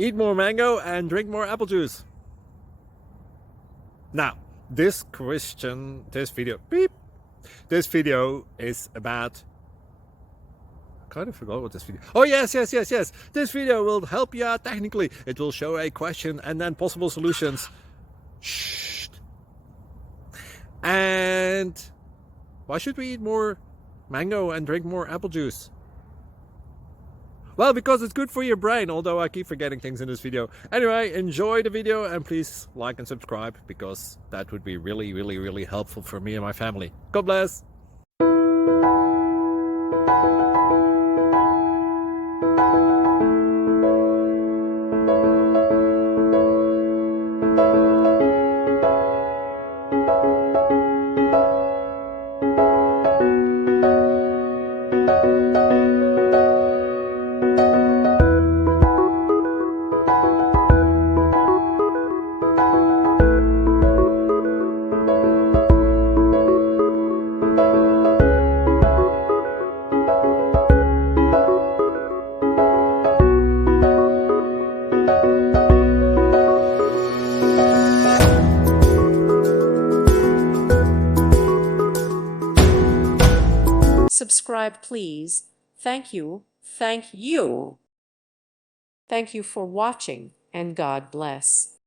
eat more mango and drink more apple juice. Now, this video is about, I kind of forgot what this video. Oh, yes. This video will help you out technically. It will show a question and then possible solutions. Shh. And why should we eat more mango and drink more apple juice? Well, because it's good for your brain, although I keep forgetting things in this video. Anyway, enjoy the video and please like and subscribe, because that would be really helpful for me and my family. God bless! Subscribe, please. Thank you. Thank you. Thank you for watching, and God bless.